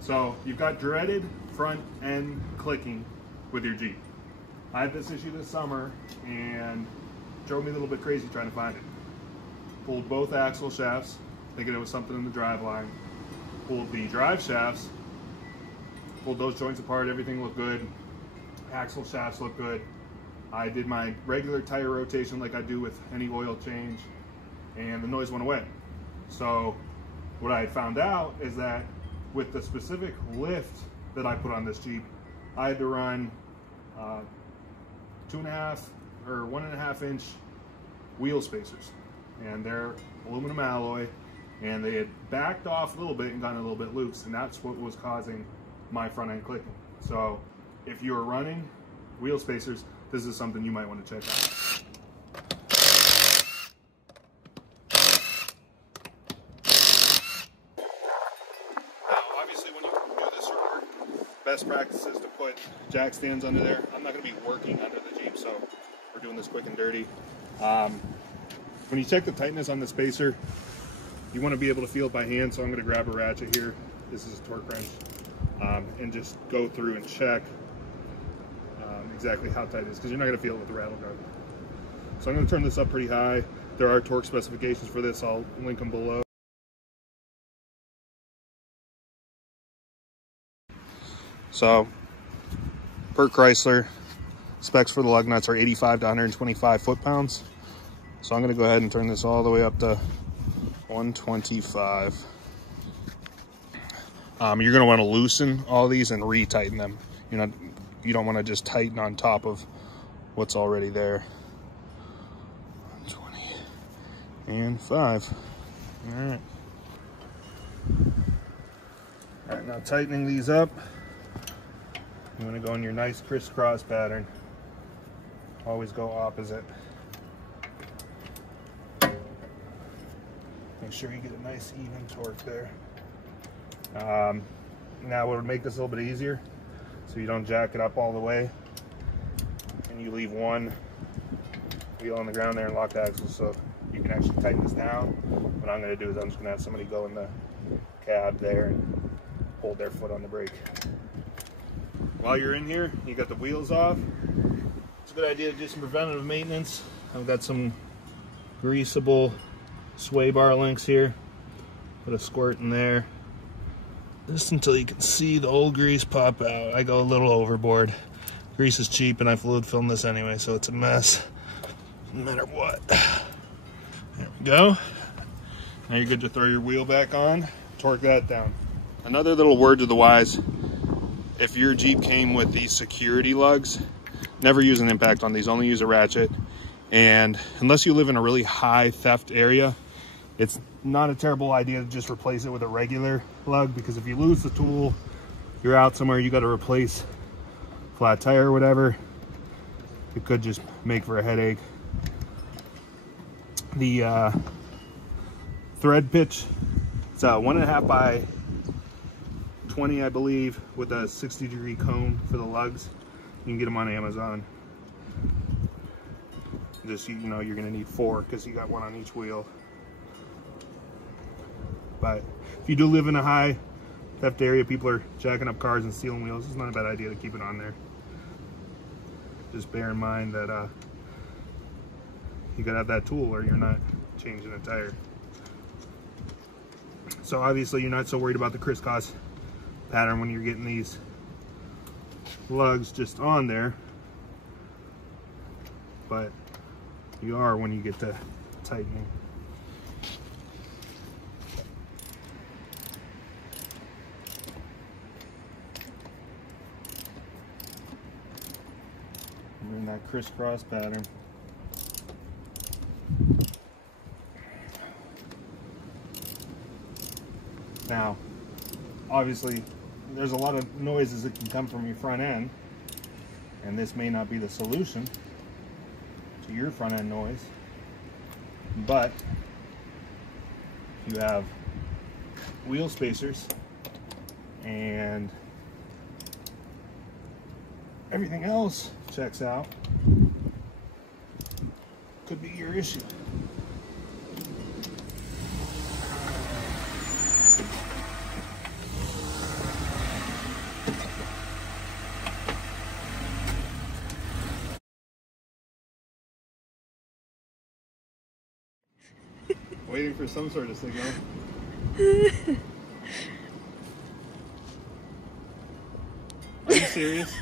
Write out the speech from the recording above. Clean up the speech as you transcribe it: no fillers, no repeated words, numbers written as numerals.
So you've got dreaded front end clicking with your Jeep. I had this issue this summer and drove me a little bit crazy trying to find it. Pulled both axle shafts, thinking it was something in the driveline. Pulled the drive shafts, pulled those joints apart, everything looked good. Axle shafts looked good. I did my regular tire rotation like I do with any oil change, and the noise went away. So what I had found out is that with the specific lift that I put on this Jeep, I had to run 2.5 or 1.5 inch wheel spacers, and they're aluminum alloy, and they had backed off a little bit and gotten a little bit loose, and that's what was causing my front end clicking. So if you're running wheel spacers, this is something you might want to check out. Best practice is to put jack stands under there. I'm not going to be working under the Jeep, so we're doing this quick and dirty. When you check the tightness on the spacer, you want to be able to feel it by hand, so I'm going to grab a ratchet here. This is a torque wrench, and just go through and check exactly how tight it is, because you're not going to feel it with the rattle gun. So I'm going to turn this up pretty high. There are torque specifications for this. I'll link them below. So, per Chrysler, specs for the lug nuts are 85 to 125 foot-pounds. So I'm going to go ahead and turn this all the way up to 125. You're going to want to loosen all these and re-tighten them. You don't want to just tighten on top of what's already there. 120 and 5. All right. All right, now tightening these up. You want to go in your nice crisscross pattern. Always go opposite. Make sure you get a nice even torque there. Now what would make this a little bit easier, so you don't jack it up all the way, and you leave one wheel on the ground there and lock the axle, so you can actually tighten this down. What I'm going to do is I'm just going to have somebody go in the cab there and hold their foot on the brake. While you're in here, you got the wheels off. It's a good idea to do some preventative maintenance. I've got some greasable sway bar links here. Put a squirt in there, just until you can see the old grease pop out. I go a little overboard. Grease is cheap, and I fluid film this anyway, so it's a mess no matter what. There we go. Now you're good to throw your wheel back on, torque that down. Another little word to the wise: if your Jeep came with these security lugs, never use an impact on these, only use a ratchet. And unless you live in a really high theft area, it's not a terrible idea to just replace it with a regular lug, because if you lose the tool, you're out somewhere, you got to replace flat tire or whatever, it could just make for a headache. The thread pitch, it's 1.5 by 20, I believe, with a 60-degree cone for the lugs. You can get them on Amazon. Just, you know, you're going to need 4 because you got one on each wheel. But if you do live in a high theft area, people are jacking up cars and stealing wheels, it's not a bad idea to keep it on there. Just bear in mind that you got to have that tool or you're not changing a tire. So obviously you're not so worried about the crisscross pattern when you're getting these lugs just on there, but you are when you get to tightening. We're in that crisscross pattern. Now, obviously, there's a lot of noises that can come from your front end, and this may not be the solution to your front end noise, but if you have wheel spacers and everything else checks out, could be your issue. Waiting for some sort of signal. Are you serious?